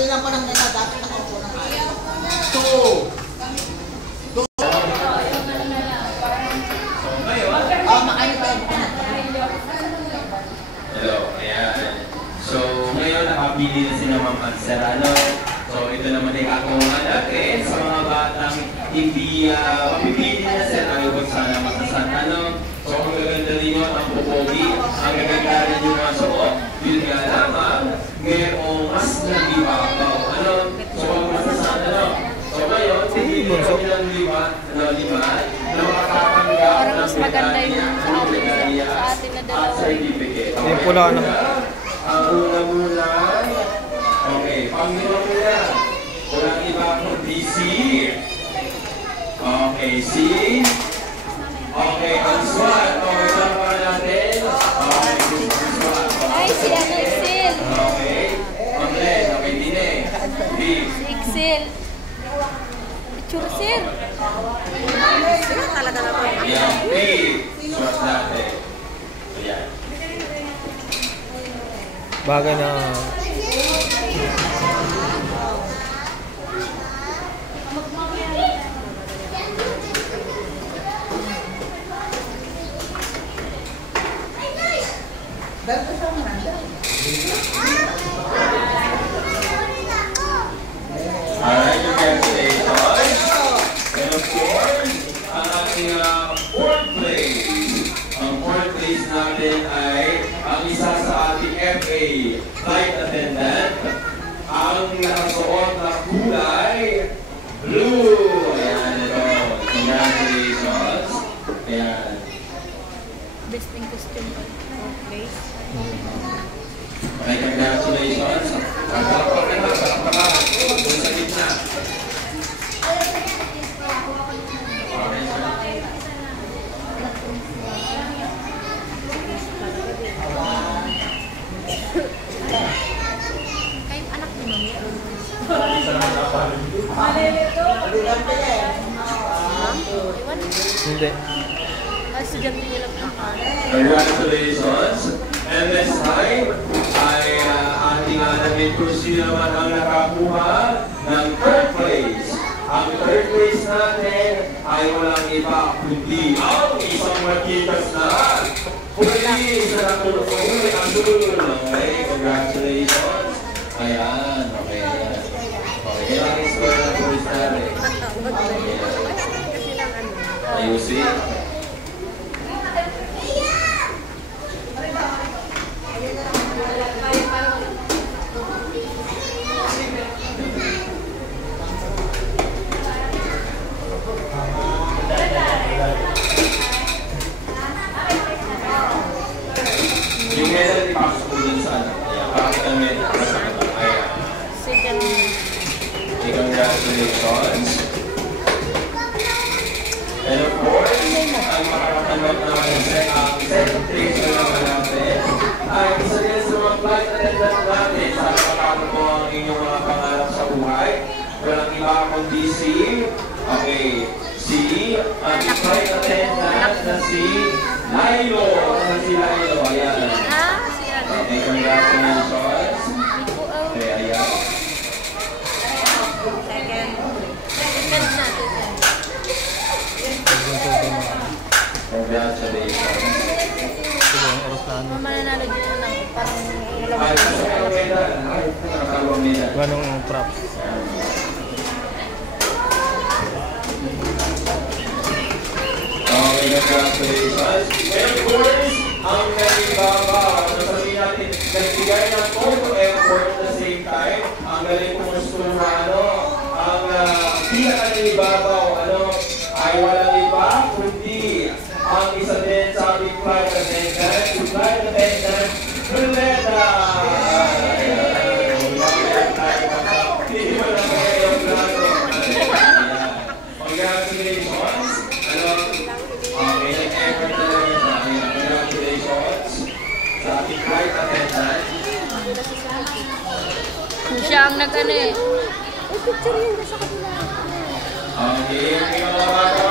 Ilan pa lang nila dapat nakaupo na tayo? 2. Hello, ayan. So, ngayon nakapili na sila Ma'am Serrano. So, ito naman ay kakuha natin sa mga batang hindi mapipili na sila. Ayaw sana makasantano. So, ang gaganda rin yun, ang pupogi, ang gaganda rin yung mga suot. Yun nga lamang, mayroong mas nagibabaw. Ano? So, pag masasantano. So, ngayon, hindi kami ng lima na makakapanggap ng mas maganda yung sa atin na dalawa. Certificate. Yung pula na. Ang una-muna. Okay, panginoon ko yan. Walang iba kundi si. Okay, si. Okay, ang SWAT. Okay, sama natin. Okay, ang SWAT. Ay, si ano, Excel. Okay. Panglen, okay, Dine. B. Si Excel. Picture, sir. Talaga na po. Ayan, B. SWAT natin. Ayan. Bagay na Alright, congratulations. And of course, ang ating fourth place. Ang fourth place natin ay ang isa sa ating FA flight attendant. Ang nakasuot na kulay blue. Ayan, ito. Congratulations. Ayan. Best in costume pa. Place. Okay, congratulations. Palakpak na ha, palakpakan. Doon sa gitna. Okay, sir. Kayo anak ni Mami. hindi. Estudyante nila po. Congratulations. And this time, ay ating alamin kung sino naman ang nakakuha ng third place. Ang third place natin ay walang iba kundi ang isang makitas na pulis na nakulukuloy ang dulul. Okay, congratulations. Ayan, okay. Okay, ilang score na pulis natin. Ayusin. Yung medal ipasok ko dun sa ano. Bakit ang medal? Ayan. Second. Congratulations. And of course, ang makakatanggap naman ang second place na naman natin ay isa din sa mga flight attendant natin. Sana makakot mo ang inyong mga pangarap sa buhay. Walang iba kundi si, okay, si ating flight attendant na si Lilo. Si Lilo, ayan. Si ano. Okay, congratulations. Okay, ayan. Second. Second natin. Congratulations. Mananalo din na lang. Parang Ay, kasi ang medal. Ay, nakakawang medal. Ganong props. Okay, congratulations. And of course, ang nalibabaw, nasabihin natin, nagbigay ng total effort at the same time, ang galing kumustuhan, ang pinaka-nalibabaw, ay walang iba, kundi ang isa din sa ating flight attendant, Brunetta! Congratulations! Okay, nag-effort na lang yun. Congratulations sa ating flight attendant. siya ang nag-ano eh. Picture yun sa kabila. Okay, mga bata